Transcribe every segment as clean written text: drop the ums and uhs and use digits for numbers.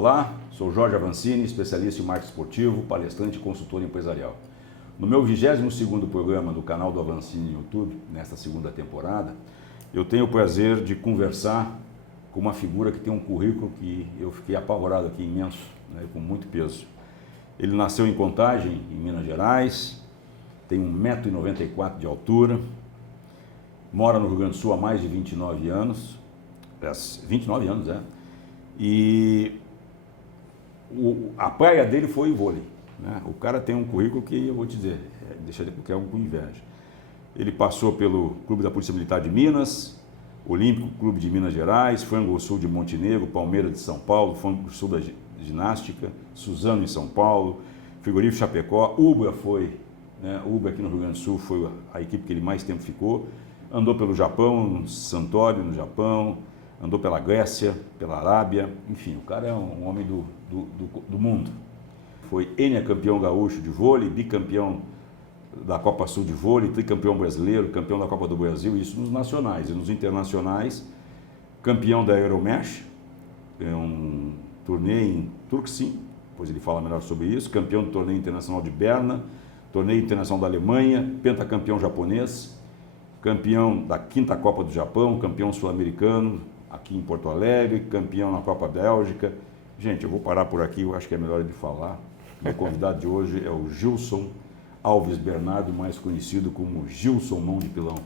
Olá, sou Jorge Avancini, especialista em marketing esportivo, palestrante e consultor empresarial. No meu 22º programa do canal do Avancini no YouTube, nesta segunda temporada, eu tenho o prazer de conversar com uma figura que tem um currículo que eu fiquei apavorado aqui, imenso, né, com muito peso. Ele nasceu em Contagem, em Minas Gerais, tem 1,94 m de altura, mora no Rio Grande do Sul há mais de 29 anos, e a praia dele foi o vôlei, né? O cara tem um currículo que eu vou te dizer, deixaria qualquer um com inveja. Ele passou pelo Clube da Polícia Militar de Minas, Olímpico Clube de Minas Gerais, Frango Sul de Montenegro, Palmeiras de São Paulo, Frango Sul da Ginástica, Suzano em São Paulo, Frigorífico Chapecó, Ubra foi, né? Ubra aqui no Rio Grande do Sul foi a equipe que ele mais tempo ficou, andou pelo Japão, Santório no Japão, andou pela Grécia, pela Arábia, enfim, o cara é um homem do mundo. Foi campeão gaúcho de vôlei, bicampeão da Copa Sul de vôlei, tricampeão brasileiro, campeão da Copa do Brasil, isso nos nacionais. E nos internacionais, campeão da Euromesh, um torneio em Turkcin, depois ele fala melhor sobre isso, campeão do torneio internacional de Berna, torneio internacional da Alemanha, pentacampeão japonês, campeão da 5ª Copa do Japão, campeão sul-americano, aqui em Porto Alegre, campeão na Copa Bélgica. Gente, eu vou parar por aqui, eu acho que é melhor de falar. Meu convidado de hoje é o Gilson Alves Bernardo, mais conhecido como Gilson Mão de Pilão.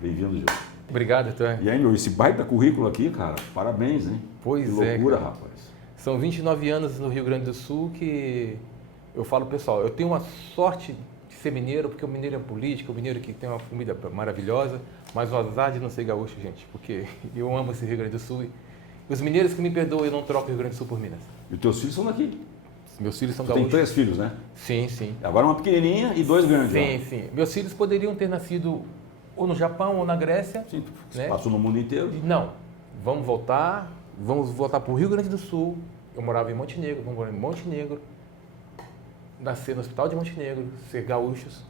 Bem-vindo, Gilson. Obrigado, Arthur. E aí, meu, esse baita currículo aqui, cara, parabéns, hein? Pois que loucura, cara. rapaz. São 29 anos no Rio Grande do Sul que eu falo, pessoal, eu tenho uma sorte de ser mineiro, porque o mineiro é político, o mineiro que tem uma comida maravilhosa, mas o azar de não ser gaúcho, gente, porque eu amo esse Rio Grande do Sul. E os mineiros que me perdoam, eu não troco o Rio Grande do Sul por Minas. E os teus filhos são daqui? Meus filhos são Tu gaúchos. tem 3 filhos, né? Sim, sim. Agora uma pequenininha e 2 grandes. Sim, ó. sim. Meus filhos poderiam ter nascido ou no Japão ou na Grécia. Sim, né? passou no mundo inteiro. Não, vamos voltar para o Rio Grande do Sul. Eu morava em Montenegro, vamos morar em Montenegro, nascer no Hospital de Montenegro, ser gaúchos,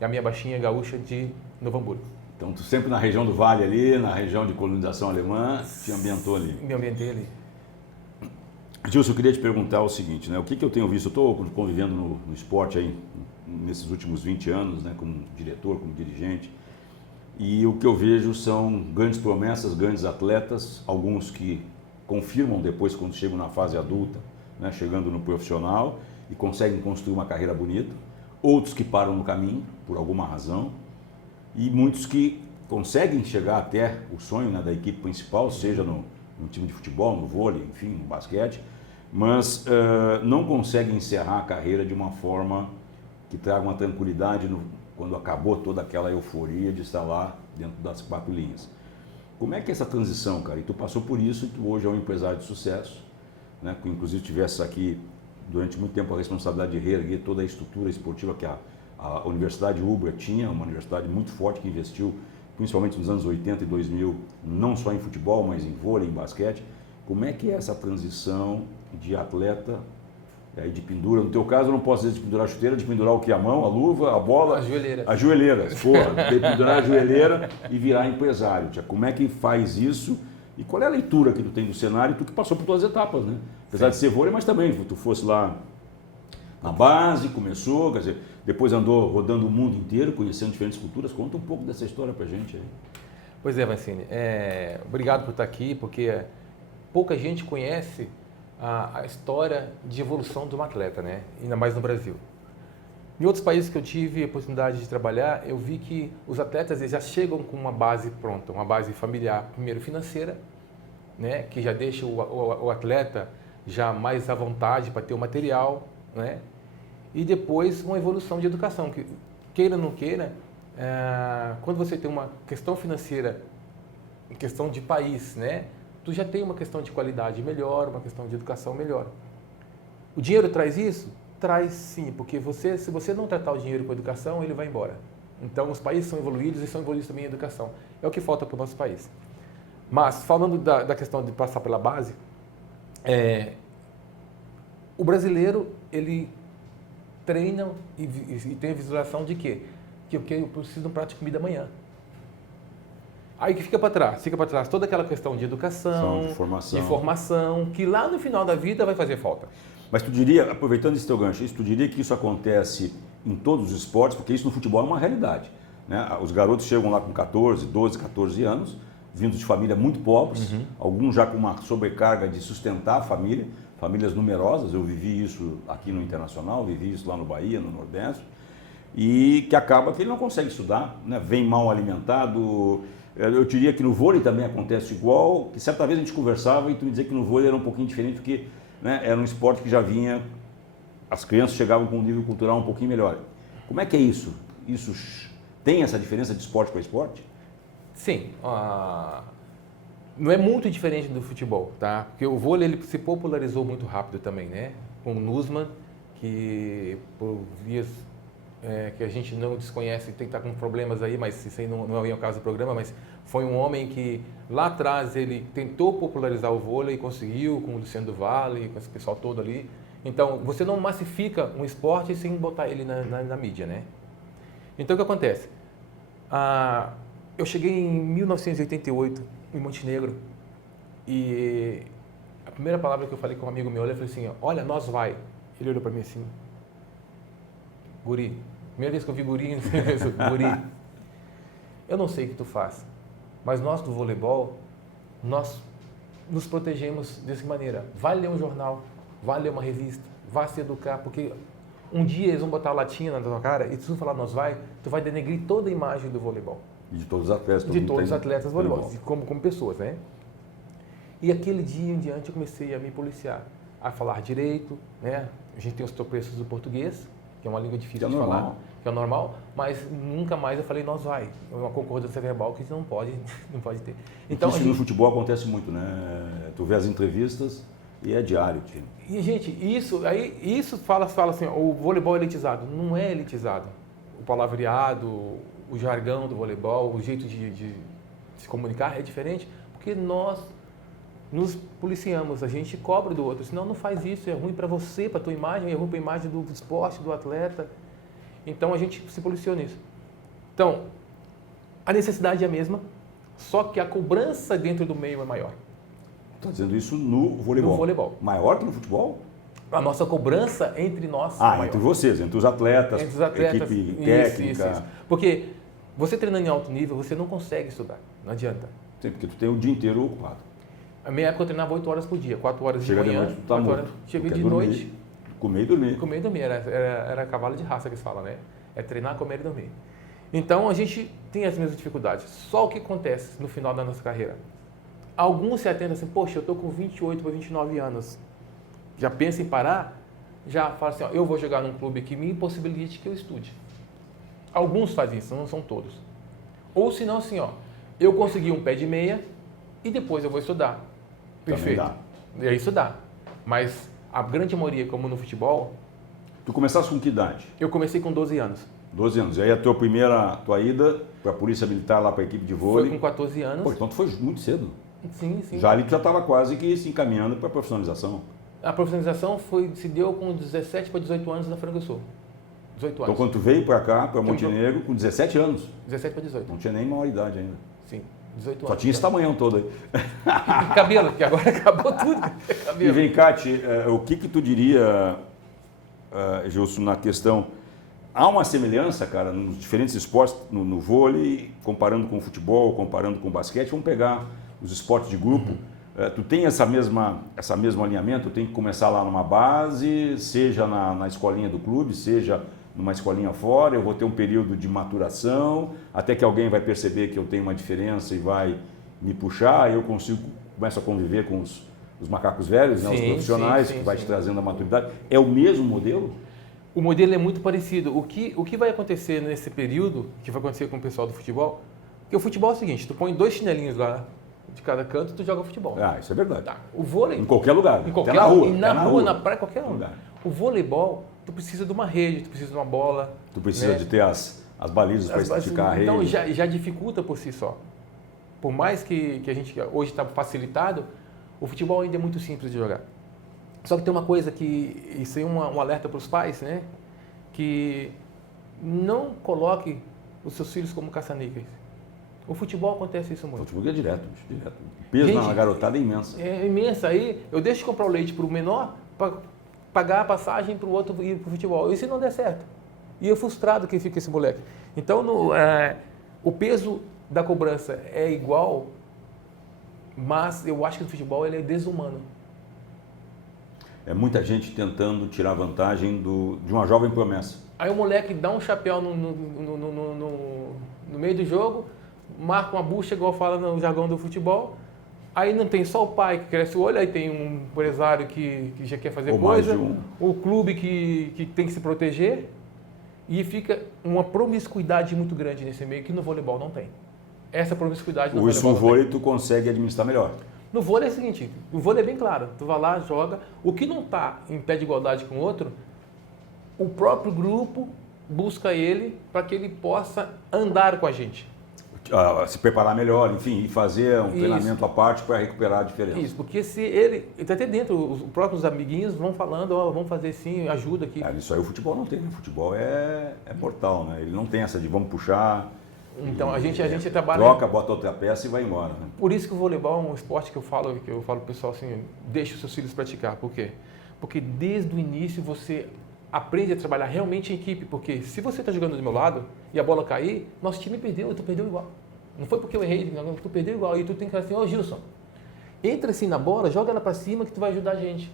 e a minha baixinha é gaúcha de Novo Hamburgo. Então, tu sempre na região do Vale ali, na região de colonização alemã, te ambientou ali. Me ambientei ali. Gilson, eu queria te perguntar o seguinte, né? O que eu tenho visto, eu estou convivendo no esporte aí, nesses últimos 20 anos, né? Como diretor, como dirigente, e o que eu vejo são grandes promessas, grandes atletas, alguns que confirmam depois quando chegam na fase adulta, né? Chegando no profissional e conseguem construir uma carreira bonita, outros que param no caminho, por alguma razão, e muitos que conseguem chegar até o sonho, né, da equipe principal, seja no time de futebol, no vôlei, enfim, no basquete, mas não conseguem encerrar a carreira de uma forma que traga uma tranquilidade quando acabou toda aquela euforia de estar lá dentro das 4 linhas. Como é que é essa transição, cara? E tu passou por isso e tu hoje é um empresário de sucesso, né? Que inclusive tivesse aqui durante muito tempo a responsabilidade de reerguer toda a estrutura esportiva que a Universidade Ubra tinha, uma universidade muito forte que investiu, principalmente nos anos 80 e 2000, não só em futebol, mas em vôlei, em basquete. Como é que é essa transição de atleta e de pendura? No teu caso, eu não posso dizer de pendurar a chuteira, de pendurar o que? A mão, a luva, a bola? A joelheira. A joelheira. Porra, de pendurar a joelheira e virar empresário. Como é que faz isso? E qual é a leitura que tu tem do cenário? Tu que passou por todas as etapas, né? Apesar de ser vôlei, mas também tu fosse lá na base, começou, quer dizer, depois andou rodando o mundo inteiro, conhecendo diferentes culturas. Conta um pouco dessa história pra gente aí. Pois é, Vancini. Obrigado por estar aqui, porque pouca gente conhece a história de evolução de um atleta, né? Ainda mais no Brasil. Em outros países que eu tive a oportunidade de trabalhar, eu vi que os atletas eles já chegam com uma base pronta, uma base familiar, primeiro financeira, né? Que já deixa o atleta já mais à vontade para ter o material, né? E depois uma evolução de educação, que queira ou não queira, quando você tem uma questão financeira, questão de país, né? Tu já tem uma questão de qualidade melhor, uma questão de educação melhor. O dinheiro traz isso? Traz sim, porque se você não tratar o dinheiro com a educação, ele vai embora. Então os países são evoluídos e são evoluídos também em educação. É o que falta para o nosso país. Mas falando da questão de passar pela base, o brasileiro, ele treina e tem a visualização de quê? Que eu preciso de um prato de comida amanhã. Aí que fica para trás toda aquela questão de educação, de formação, que lá no final da vida vai fazer falta. Mas tu diria, aproveitando esse teu gancho, tu diria que isso acontece em todos os esportes, porque isso no futebol é uma realidade, né? Os garotos chegam lá com 14, 12, 14 anos, vindos de família muito pobres, alguns já com uma sobrecarga de sustentar a família, famílias numerosas, eu vivi isso aqui no Internacional, vivi isso lá no Bahia, no Nordeste, e que acaba que ele não consegue estudar, né? Vem mal alimentado. Eu diria que no vôlei também acontece igual, que certa vez a gente conversava e tu me dizia que no vôlei era um pouquinho diferente, porque, né, era um esporte que já vinha, as crianças chegavam com um nível cultural um pouquinho melhor. Como é que é isso? Isso tem essa diferença de esporte para esporte? Sim, não é muito diferente do futebol, tá? Porque o vôlei ele se popularizou muito rápido também, né? Com o Nussmann, que por vias que a gente não desconhece, tem que estar com problemas aí, mas isso aí não é o caso do programa, mas foi um homem que lá atrás ele tentou popularizar o vôlei, conseguiu com o Luciano do Vale, com esse pessoal todo ali. Então, você não massifica um esporte sem botar ele na mídia, né? Então, o que acontece? Eu cheguei em 1988 em Montenegro e a primeira palavra que eu falei com um amigo meu, ele falou assim, olha, nós vai. Ele olhou para mim assim, guri, primeira vez que eu vi guri, guri, eu não sei o que tu faz, mas nós do voleibol, nós nos protegemos dessa maneira. Vai ler um jornal, vai ler uma revista, vai se educar, porque um dia eles vão botar a latinha na tua cara e se tu falar nós vai, tu vai denegrir toda a imagem do voleibol. E de todos os atletas. De todos os atletas do voleibol, como pessoas, né? E aquele dia em diante eu comecei a me policiar, a falar direito, né? A gente tem os tropeços do português, que é uma língua difícil de falar, que é normal, mas nunca mais eu falei nós vai. É uma concordância verbal que não pode ter. Então, isso no futebol acontece muito, né? Tu vê as entrevistas e é diário, tio. E, gente, isso fala assim, o voleibol é elitizado. Não é elitizado. O palavreado, o jargão do voleibol, o jeito de se comunicar é diferente, porque nós nos policiamos, a gente cobra do outro, senão não faz isso, é ruim para você, para a tua imagem, é ruim para a imagem do esporte, do atleta. Então a gente se policiou nisso. Então, a necessidade é a mesma, só que a cobrança dentro do meio é maior. Está dizendo isso no voleibol? No voleibol. Maior que no futebol? A nossa cobrança entre nós é maior. Entre vocês, entre os atletas, equipe técnica. Isso. Porque você treinando em alto nível, você não consegue estudar, não adianta. Sim, porque tu tem o dia inteiro ocupado. A minha época eu treinava 8 horas por dia, 4 horas de manhã. Chega de noite, tu tá morto. Chega de noite. Comer e dormir. Comer e dormir, era cavalo de raça que eles falam, né? É treinar, comer e dormir. Então a gente tem as mesmas dificuldades. Só o que acontece no final da nossa carreira? Alguns se atentam assim, poxa, eu estou com 28 para 29 anos. Já pensa em parar? Já fala assim, eu vou jogar num clube que me impossibilite que eu estude. Alguns fazem isso, não são todos. Ou se não, assim, eu consegui um pé de meia e depois eu vou estudar. Perfeito. E aí estudar. Mas a grande maioria, como no futebol... Tu começaste com que idade? Eu comecei com 12 anos. 12 anos. E aí a tua ida para a Polícia Militar, lá para a equipe de vôlei... Foi com 14 anos. Pô, então tu foi muito cedo. Sim. Já ali tu já estava quase que se encaminhando para a profissionalização. A profissionalização se deu com 17 para 18 anos na Franca do Sul. 18 anos. Então quando tu veio para cá, para Montenegro, com 17 anos? 17 para 18. Não tinha nem maioridade ainda. Sim, 18 anos. Só tinha esse tamanhão todo aí. Cabelo, porque agora acabou tudo. Cabelo. E vem cá, o que tu diria, Gilson, na questão... Há uma semelhança, cara, nos diferentes esportes, no vôlei, comparando com o futebol, comparando com o basquete. Vamos pegar os esportes de grupo. Tu tem essa mesmo alinhamento? Tem que começar lá numa base, seja na escolinha do clube, seja numa escolinha fora. Eu vou ter um período de maturação, até que alguém vai perceber que eu tenho uma diferença e vai me puxar. Eu começo a conviver com os macacos velhos, né, os profissionais, que vai te trazendo a maturidade. É o mesmo modelo? O modelo é muito parecido. O que vai acontecer nesse período, que vai acontecer com o pessoal do futebol, porque o futebol é o seguinte, tu põe 2 chinelinhos lá de cada canto e tu joga futebol. Isso é verdade. Tá. O vôlei... Em qualquer lugar. Em qualquer na rua. Na rua, na praia, qualquer lugar. O voleibol, tu precisa de uma rede, tu precisa de uma bola. Tu precisa de ter as balizas para esticar a rede. Então já dificulta por si só. Por mais que a gente hoje está facilitado, o futebol ainda é muito simples de jogar. Só que tem uma coisa que, isso é um alerta para os pais, né? Que não coloque os seus filhos como caça-níqueis. O futebol acontece isso O muito. futebol é direto, bicho, direto. O peso Gente, na garotada é imenso. É imensa. Aí eu deixo de comprar o leite para o menor para pagar a passagem para o outro ir para o futebol. E se não der certo? E eu frustrado que fica esse moleque. Então, o peso da cobrança é igual, mas eu acho que no futebol ele é desumano. É muita gente tentando tirar vantagem de uma jovem promessa. Aí o moleque dá um chapéu no meio do jogo, marca uma bucha, igual fala no jargão do futebol. Aí não tem só o pai que cresce o olho, aí tem um empresário que já quer fazer Ou mais coisa, de um. o clube que tem que se proteger, e fica uma promiscuidade muito grande nesse meio que no voleibol não tem. Essa promiscuidade no Isso voleibol no não tem. vôlei tu consegue administrar melhor. No vôlei é o seguinte, o vôlei é bem claro, tu vai lá, joga, o que não está em pé de igualdade com o outro, o próprio grupo busca ele para que ele possa andar com a gente. Se preparar melhor, enfim, e fazer um Isso. treinamento à parte para recuperar a diferença. Isso, porque se ele está até dentro, os próprios amiguinhos vão falando, ó, vamos fazer sim, ajuda aqui. Cara, isso aí o futebol não tem, né? O futebol é mortal, né? Ele não tem essa de vamos puxar, Então a gente trabalha. troca, bota outra peça e vai embora. Né? Por isso que o voleibol é um esporte que eu falo pro pessoal assim, deixa os seus filhos praticar. Por quê? Porque desde o início você aprende a trabalhar realmente em equipe, porque se você está jogando do meu lado e a bola cair, nosso time perdeu e tu perdeu igual. Não foi porque eu errei, não, tu perdeu igual. E tu tem que falar assim, ô Gilson, entra assim na bola, joga ela para cima que tu vai ajudar a gente.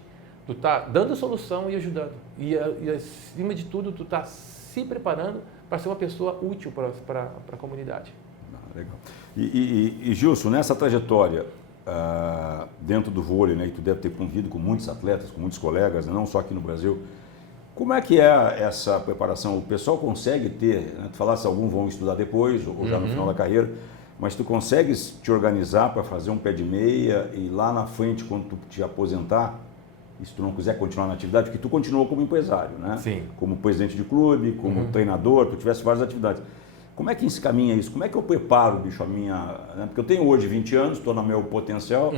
Tu tá dando solução e ajudando. E acima de tudo, tu tá se preparando para ser uma pessoa útil para a comunidade. Legal. E Gilson, nessa trajetória dentro do vôlei, né, e tu deve ter convivido com muitos atletas, com muitos colegas, né, não só aqui no Brasil, como é que é essa preparação? O pessoal consegue ter, né, tu falasse, alguns vão estudar depois, ou já no final da carreira, mas tu consegues te organizar para fazer um pé de meia e lá na frente, quando tu te aposentar, e se tu não quiser continuar na atividade, porque tu continuou como empresário, né? Sim. Como presidente de clube, como treinador, tu tivesse várias atividades. Como é que se caminha isso? Como é que eu preparo, bicho, a minha... Né? Porque eu tenho hoje 20 anos, estou no meu potencial,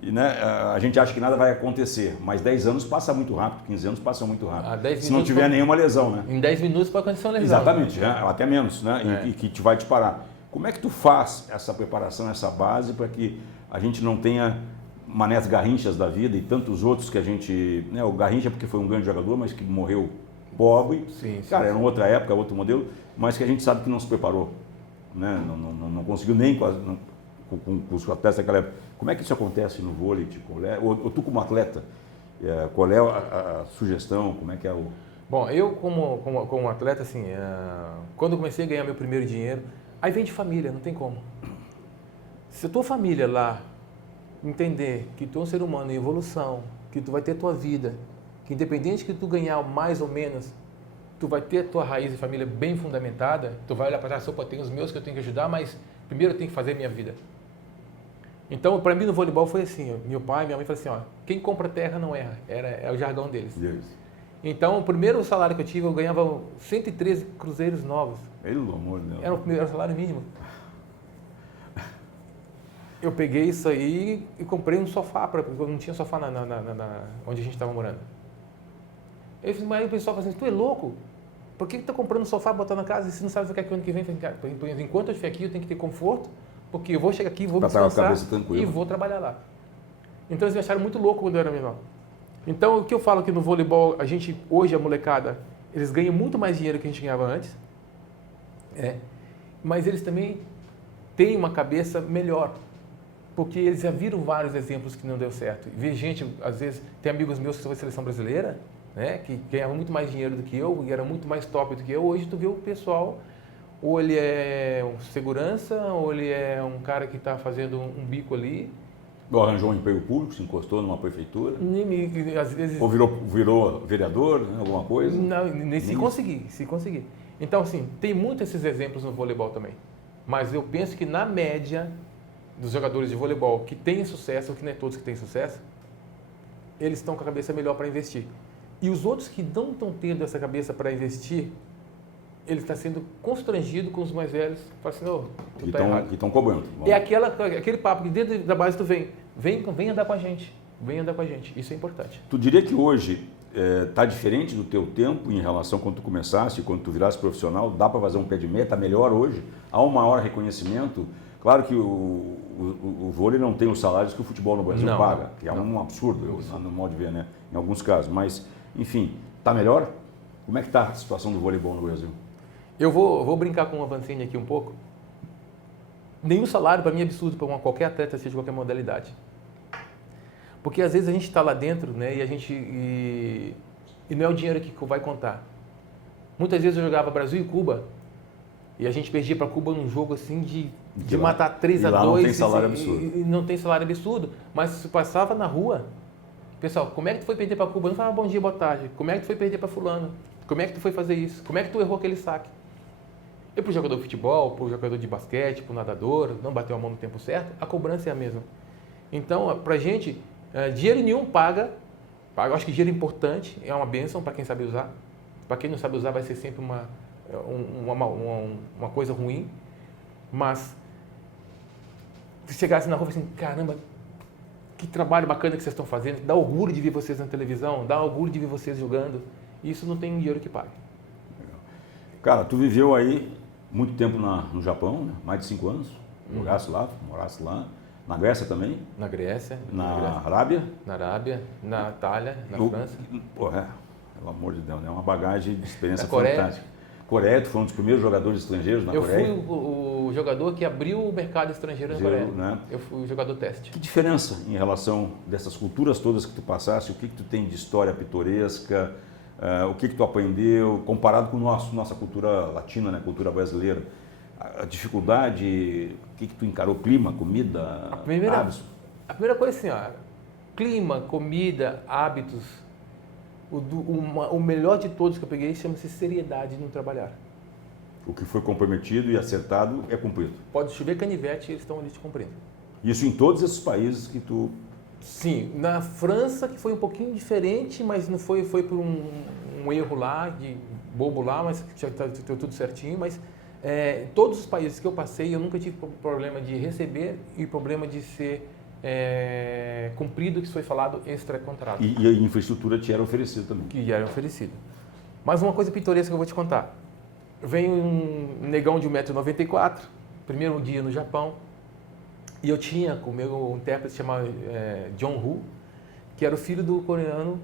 e né, a gente acha que nada vai acontecer, mas 10 anos passa muito rápido, 15 anos passam muito rápido. Se não tiver nenhuma lesão, né? Em 10 minutos pode acontecer uma lesão. Exatamente, até menos, né? E que te vai te parar. Como é que tu faz essa preparação, essa base, para que a gente não tenha Manés Garrinchas da vida e tantos outros que a gente... Né, o Garrincha porque foi um grande jogador, mas que morreu pobre. Sim, Cara, sim. era outra época, outro modelo, mas que a gente sabe que não se preparou. Né? Não conseguiu nem com os atletas daquela época. Como é que isso acontece no vôlei? Tipo, ou tu como atleta, qual é a sugestão? Como é que é o... Bom, eu como atleta, assim, quando eu comecei a ganhar meu primeiro dinheiro, aí vem de família, não tem como. Se a tua família lá entender que tu é um ser humano em evolução, que tu vai ter a tua vida, que independente que tu ganhar mais ou menos, tu vai ter a tua raiz de família bem fundamentada, tu vai olhar para trás, opa, tem os meus que eu tenho que ajudar, mas primeiro eu tenho que fazer a minha vida. Então, para mim no voleibol foi assim, meu pai e minha mãe falaram assim, ó, quem compra terra não erra, é o jargão deles. Então, o primeiro salário que eu tive, eu ganhava 113 cruzeiros novos. Pelo amor de Deus. Era o salário mínimo. Eu peguei isso aí e comprei um sofá, porque não tinha sofá onde a gente estava morando. Mas o pessoal falou assim, tu é louco? Por que tu está comprando um sofá, botando na casa e você não sabe o que é que o ano que vem? Enquanto eu estiver aqui, eu tenho que ter conforto, porque eu vou chegar aqui, vou descansar e vou trabalhar lá. Então eles me acharam muito louco quando eu era menor. Então o que eu falo que no voleibol, a gente, hoje a molecada, eles ganham muito mais dinheiro que a gente ganhava antes, mas eles também têm uma cabeça melhor. Porque eles já viram vários exemplos que não deu certo. Vê gente, às vezes, tem amigos meus que são da seleção brasileira, né, que ganhavam muito mais dinheiro do que eu, e era muito mais top do que eu. Hoje tu vê o pessoal, ou ele é um segurança, ou ele é um cara que está fazendo um bico ali. Ou arranjou um emprego público, se encostou numa prefeitura. Às vezes... Ou virou vereador, né, alguma coisa. Não, nem se conseguir. Então, assim, tem muitos esses exemplos no voleibol também. Mas eu penso que na média dos jogadores de voleibol que têm sucesso, que não é todos que têm sucesso, eles estão com a cabeça melhor para investir. E os outros que não estão tendo essa cabeça para investir, ele está sendo constrangido com os mais velhos, fala assim, oh, tu tá errado. Que estão cobrando. É aquele papo que dentro da base tu vem andar com a gente, isso é importante. Tu diria que hoje está diferente do teu tempo em relação a quando tu começaste, quando tu virasse profissional, dá para fazer um pé de meia, está melhor hoje, há um maior reconhecimento, Claro que o vôlei não tem os salários que o futebol no Brasil paga, que é um absurdo, no modo de ver, né? Em alguns casos. Mas, enfim, está melhor? Como é que está a situação do voleibol no Brasil? Eu vou brincar com o Avancini aqui um pouco. Nenhum salário para mim é absurdo para qualquer atleta, seja de qualquer modalidade. Porque às vezes a gente está lá dentro, né, e não é o dinheiro que vai contar. Muitas vezes eu jogava Brasil e Cuba e a gente perdia para Cuba num jogo assim de matar 3-2. Não tem salário absurdo. E não tem salário absurdo, mas se passava na rua, pessoal, como é que tu foi perder para Cuba? Eu não falava bom dia, boa tarde. Como é que tu foi perder para fulano? Como é que tu foi fazer isso? Como é que tu errou aquele saque? E para o jogador de futebol, para o jogador de basquete, para o nadador, não bateu a mão no tempo certo, a cobrança é a mesma. Então, para a gente, dinheiro nenhum paga. Eu acho que dinheiro é importante, é uma bênção para quem sabe usar. Para quem não sabe usar vai ser sempre uma coisa ruim. Mas, se chegasse na rua e assim, caramba, que trabalho bacana que vocês estão fazendo, dá orgulho de ver vocês na televisão, dá orgulho de ver vocês jogando. Isso não tem dinheiro que pague. Cara, tu viveu aí muito tempo no Japão, né? Mais de 5 anos, jogasse lá, morasse lá, na Grécia também? Na Grécia. Na Arábia? Na Arábia, na Itália, na França. Porra, pelo amor de Deus, é uma bagagem de experiência na Coreia. fantástica. Coreia, tu foi um dos primeiros jogadores estrangeiros na Coreia? Eu fui o jogador que abriu o mercado estrangeiro na Coreia. Né? Eu fui o jogador teste. Que diferença em relação dessas culturas todas que tu passaste? O que tu tem de história pitoresca? O que tu aprendeu, comparado com nossa cultura latina, né, cultura brasileira? A dificuldade, o que tu encarou? Clima, comida, hábitos? A primeira coisa assim, ó, clima, comida, hábitos. O melhor de todos que eu peguei chama-se seriedade no trabalhar. O que foi comprometido e acertado é cumprido. Pode chover canivete e eles estão ali te cumprindo. Isso em todos esses países que tu... Sim, na França que foi um pouquinho diferente, mas não foi por um erro lá, de bobo lá, mas já deu tudo certinho. Mas todos os países que eu passei, eu nunca tive problema de receber e problema de ser cumprido, que foi falado extra-contrato. E a infraestrutura te era oferecida também. Que era oferecida. Mas uma coisa pitoresca que eu vou te contar. Vem um negão de 1,94 m, primeiro dia no Japão. E eu tinha com o meu intérprete chamado John Woo, que era o filho do coreano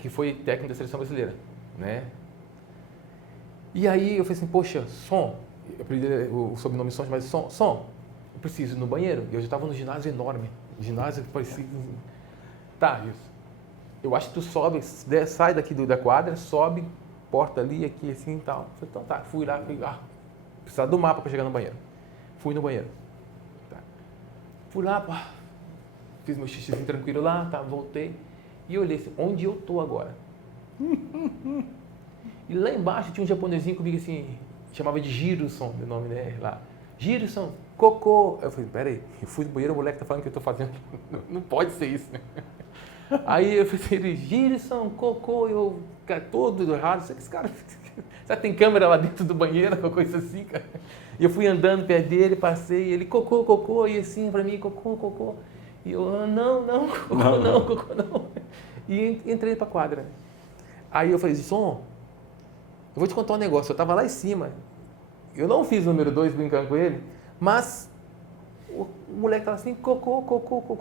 que foi técnico da seleção brasileira, né? E aí eu falei assim, poxa, Som, o sobrenome Som, mas Som, eu preciso ir no banheiro. E eu já estava no ginásio enorme, ginásio que parecia... Tá, Gilson, eu acho que tu sobe, sai daqui da quadra, sobe, porta ali, aqui, assim e tal. Eu falei, então tá, fui lá, precisava do mapa para chegar no banheiro. Fui no banheiro. Fui lá, pá, fiz meu xixizinho tranquilo lá, tá, voltei e olhei assim, onde eu tô agora? E lá embaixo tinha um japonesinho comigo assim, chamava de Giruson, meu nome, né, lá. Giruson, cocô. Eu falei, peraí, eu fui no banheiro, o moleque tá falando que eu tô fazendo, não pode ser isso, né? Aí eu falei, Giruson, cocô, eu, cara, todo errado, esse cara, sabe, tem câmera lá dentro do banheiro, alguma coisa assim, cara. E eu fui andando perto dele, passei, ele, cocô, e assim pra mim, cocô. E eu, não, cocô não. E entrei pra quadra. Aí eu falei, Som, eu vou te contar um negócio, eu tava lá em cima, eu não fiz o número 2 brincando com ele, mas o moleque tava assim, cocô.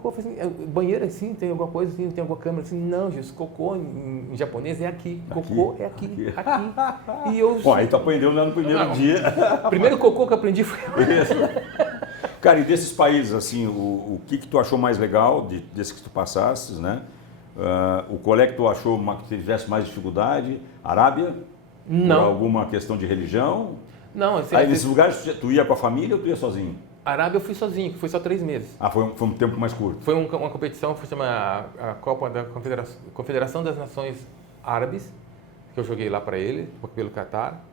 Eu falei assim, banheiro assim, tem alguma coisa assim, tem alguma câmera assim? Não, Jesus, cocô em japonês é aqui, cocô é aqui. E eu... Pô, aí tu aprendeu lá no primeiro dia. O primeiro cocô que eu aprendi foi... Cara, e desses países, assim, o que tu achou mais legal desses que tu passasses, né? O qual é que tu achou que tivesse mais dificuldade? Arábia? Não. Por alguma questão de religião? Não. Assim, aí nesses lugares tu ia com a família ou tu ia sozinho? Arábia eu fui sozinho, que foi só 3 meses. Ah, foi um tempo mais curto. Foi uma competição que se chama a Copa da Confederação das Nações Árabes, que eu joguei lá para ele, pelo Catar.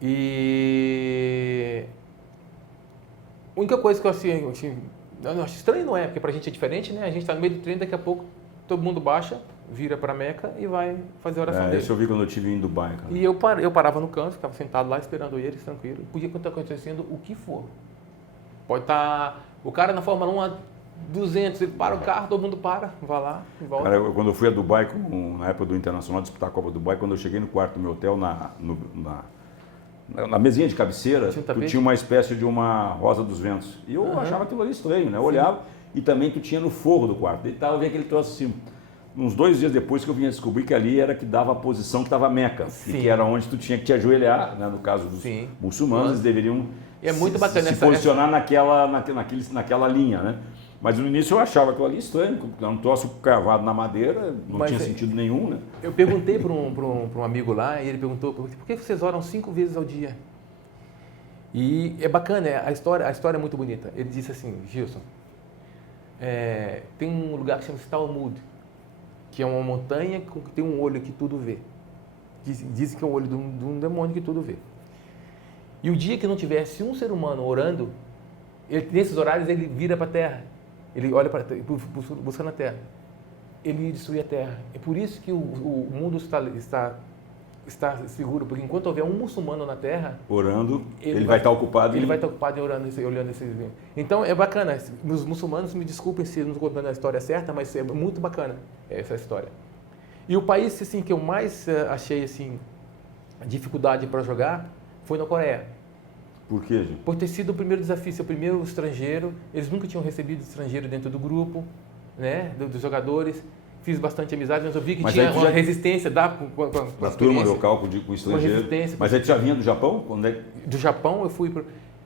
E a única coisa que eu acho estranho, não é? Porque pra gente é diferente, né? A gente tá no meio do treino, daqui a pouco todo mundo baixa, vira pra Meca e vai fazer a oração dele. Isso eu vi quando eu estive em Dubai, cara. E eu parava no canto, ficava sentado lá esperando eles, tranquilo. Podia estar acontecendo o que for. Pode estar o cara na Fórmula 1 a 200, ele para o carro, todo mundo para, vai lá e volta. Cara, quando eu fui a Dubai, na época do Internacional, disputar a Copa Dubai, quando eu cheguei no quarto do meu hotel, na mesinha de cabeceira, Tinha um tu tapete? tinha uma espécie de uma rosa dos ventos. E eu achava aquilo ali estranho, né? Eu olhava e também tu tinha no forro do quarto. Deitava, eu via aquele troço assim. Uns 2 dias depois que eu vinha descobrir que ali era que dava a posição que estava Meca. E Sim. que era onde tu tinha que te ajoelhar, né? No caso dos Sim. muçulmanos, eles deveriam E é muito bacana se essa- posicionar naquela linha, né? Mas no início eu achava aquilo ali estranho, porque era um troço cravado na madeira, não Mas tinha é- sentido nenhum, né? Eu perguntei para um amigo lá, e ele perguntou, por que vocês oram 5 vezes ao dia? E é bacana, a história é muito bonita. Ele disse assim, Gilson, tem um lugar que chama Talmud, que é uma montanha que tem um olho que tudo vê. Dizem que é o olho de um demônio que tudo vê. E o dia que não tivesse um ser humano orando, nesses horários ele vira para a terra, ele olha para buscando a terra. Ele destruir a terra. É por isso que o mundo está seguro, porque enquanto houver um muçulmano na terra, Orando, ele vai estar ocupado ele em... vai estar ocupado em orando, olhando esse. Então é bacana. Os muçulmanos, me desculpem se eu não estou contando a história certa, mas é muito bacana essa história. E o país assim que eu mais achei assim dificuldade para jogar foi na Coreia. Por quê, gente? Por ter sido o primeiro desafio, ser o primeiro estrangeiro. Eles nunca tinham recebido estrangeiro dentro do grupo, né, dos jogadores. Fiz bastante amizade, mas eu vi que Mas tinha aí tu uma já- resistência Da com a turma experiência. local com o estrangeiro. resistência. Mas aí tu já vinha do Japão? Quando é... Do Japão eu fui para...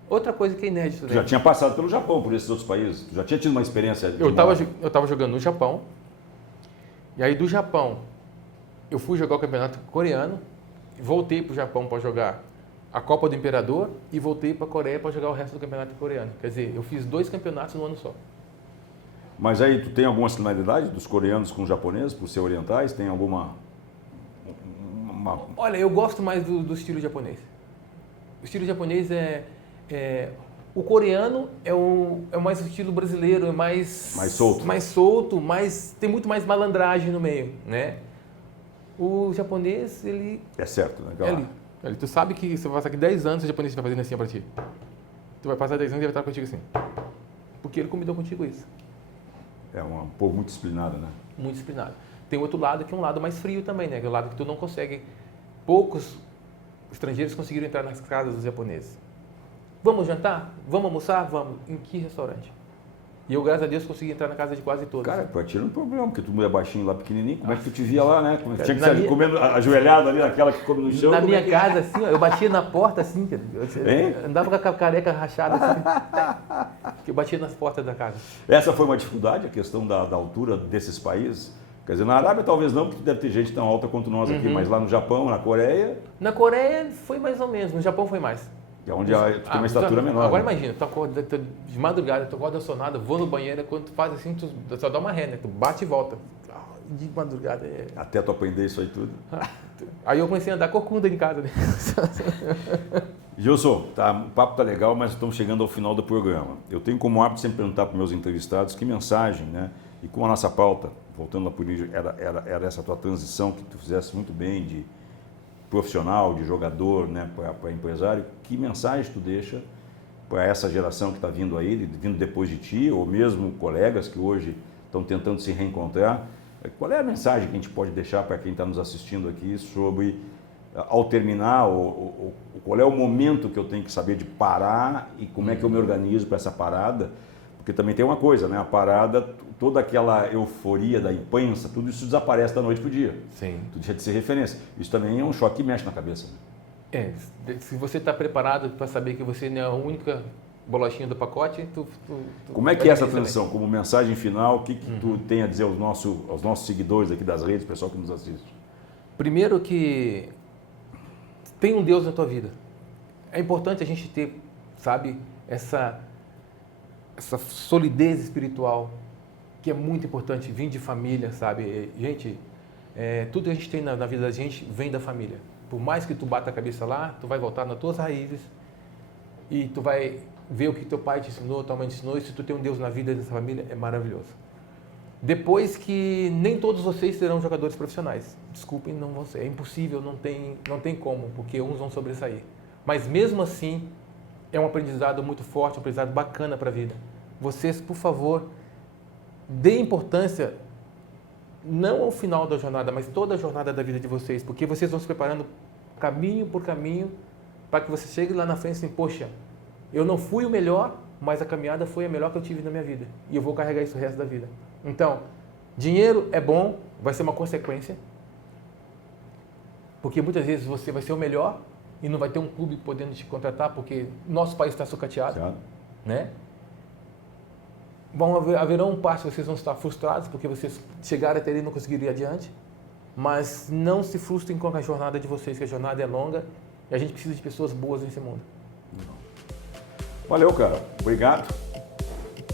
Outra coisa que é inédita. Tu já tinha passado pelo Japão, por esses outros países? Tu já tinha tido uma experiência de Eu uma- estava jogando no Japão, e aí do Japão eu fui jogar o campeonato coreano, voltei para o Japão para jogar a Copa do Imperador e voltei para a Coreia para jogar o resto do campeonato coreano. Quer dizer, eu fiz 2 campeonatos no ano só. Mas aí tu tem alguma similaridade dos coreanos com os japoneses, por ser orientais? Tem alguma... Olha, eu gosto mais do estilo japonês. O estilo japonês o coreano é mais o estilo brasileiro, é mais... Mais solto. Mais solto, tem muito mais malandragem no meio, né? O japonês, ele... É certo, né? É ali. Tu sabe que você vai passar aqui 10 anos, o japonês vai fazendo assim pra ti. Tu vai passar 10 anos e ele vai estar contigo assim. Porque ele combinou contigo isso. É um povo muito disciplinado, né? Muito disciplinado. Tem outro lado que é um lado mais frio também, né? Que é o lado que tu não consegue... Poucos estrangeiros conseguiram entrar nas casas dos japoneses. Vamos jantar? Vamos almoçar? Vamos. Em que restaurante? E eu, graças a Deus, consegui entrar na casa de quase todos. Cara, pra ti não é um problema, porque tu é baixinho lá, pequenininho, como é que tu te via lá, né? Como... Tinha que Na sair minha- comendo ajoelhado ali, aquela que come no chão. Na como minha é que- casa, assim, ó, eu batia na porta, assim, Hein? andava com a careca rachada, assim, que eu batia nas portas da casa. Essa foi uma dificuldade, a questão da altura desses países? Quer dizer, na Arábia talvez não, porque deve ter gente tão alta quanto nós aqui, mas lá no Japão, na Coreia, Na Coreia foi mais ou menos, no Japão foi mais. é onde tu tem uma estatura menor. Agora né? imagina, tu acorda de madrugada, tu acorda sonada, vou no banheiro, quando tu faz assim, tu só dá uma ré, né? Tu bate e volta. De madrugada é... Até tu aprender isso aí tudo. Aí eu comecei a andar corcunda em casa, né? Gilson, tá, o papo tá legal, mas estamos chegando ao final do programa. Eu tenho como hábito sempre perguntar para meus entrevistados que mensagem, né? E com a nossa pauta, voltando lá por isso, era essa tua transição que tu fizesse muito bem de profissional, de jogador, né, para empresário. Que mensagem tu deixa para essa geração que está vindo aí, vindo depois de ti, ou mesmo colegas que hoje estão tentando se reencontrar? Qual é a mensagem que a gente pode deixar para quem está nos assistindo aqui sobre, ao terminar, qual é o momento que eu tenho que saber de parar e como é que eu me organizo para essa parada? Porque também tem uma coisa, né? A parada, toda aquela euforia da imprensa, tudo isso desaparece da noite para o dia. Sim. Tu deixa de ser referência. Isso também é um choque que mexe na cabeça. Se você está preparado para saber que você não é a única bolachinha do pacote, Como é que vai é essa dizer também. transição? Como mensagem final, o que tu tem a dizer aos nossos seguidores aqui das redes, pessoal que nos assiste? Primeiro que tem um Deus na tua vida. É importante a gente ter, sabe, essa solidez espiritual, que é muito importante, vir de família, sabe? Gente, tudo que a gente tem na vida da gente vem da família. Por mais que tu bata a cabeça lá, tu vai voltar nas tuas raízes e tu vai ver o que teu pai te ensinou, tua mãe te ensinou, e se tu tem um Deus na vida dessa família, é maravilhoso. Depois que nem todos vocês serão jogadores profissionais. Desculpem, não vão ser. É impossível, não tem como, porque uns vão sobressair. Mas mesmo assim, é um aprendizado muito forte, um aprendizado bacana para a vida. Vocês, por favor, dêem importância, não ao final da jornada, mas toda a jornada da vida de vocês, porque vocês vão se preparando caminho por caminho para que você chegue lá na frente assim, poxa, eu não fui o melhor, mas a caminhada foi a melhor que eu tive na minha vida. E eu vou carregar isso o resto da vida. Então, dinheiro é bom, vai ser uma consequência. Porque muitas vezes você vai ser o melhor e não vai ter um clube podendo te contratar, porque nosso país está sucateado. Certo. Né? Haverão partes que vocês vão estar frustrados, porque vocês chegaram até ali e não conseguiram ir adiante. Mas não se frustrem com a jornada de vocês, que a jornada é longa e a gente precisa de pessoas boas nesse mundo. Valeu, cara. Obrigado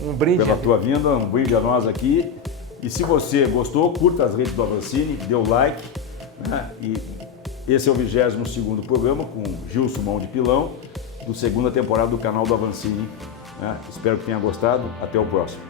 Um brinde. pela tua vinda, um brinde a nós aqui. E se você gostou, curta as redes do Avancini, dê o like. Né? E esse é o 22º programa com Gilson Mão de Pilão, do segunda temporada do canal do Avancini. Né? Espero que tenha gostado. Até o próximo.